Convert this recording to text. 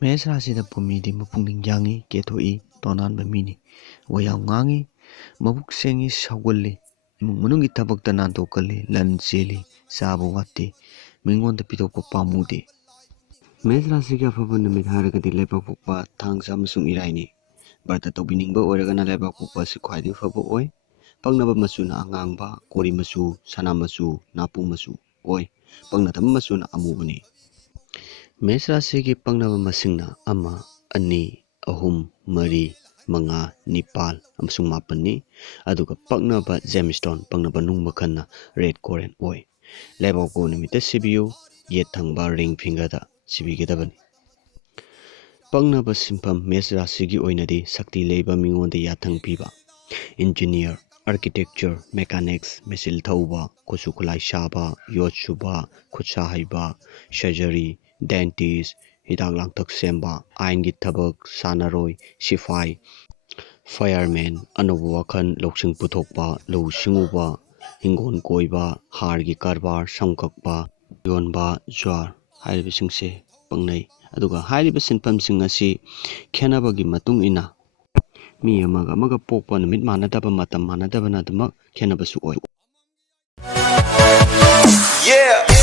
Mesha Rashi pumidi mapungning yangi ketoi tonan bamini wayang ngangi mabuk sengi sawali munungi tabak tanan tokali lan seli sabu wati mingon pitok pamude Mesha Rashi ka fabu numit haragati lepak pokpa thangsa amasung iraini barta tobiningba oiraga na lepak pokpa si khwaidi fabu oi pangnaba masuna angangba kori masu sana masu napu masu oi pangnataba masuna amubani Mesha Rashi pangnaba masingna ama ani ahum mari manga nipal amasung mapani aduga paknaba gemstone pangnaba nung makhanna red coral oi leibak ko numita sibiyu yet thangba ring finger da sibigedabani pangnaba simpam Mesha Rashi oinadi sakti leiba mingonda yathang piba engineer architecture mechanics mesil thauba kusu kulai saba yot suba khutsa haibda surgery dentist hidak langthak semba ain gi thabak sanaroi sifai fireman anoba wakhan loksing puthokpa lau singuba hingon koiba hargi karbar samkakpa yonba jwar hairibisingse pangnai aduga hairiba sinpamsing asi khenabagi matung ina mi amaga pokpa numit manadab matam manadab na damak khenabasu oi. Yeah.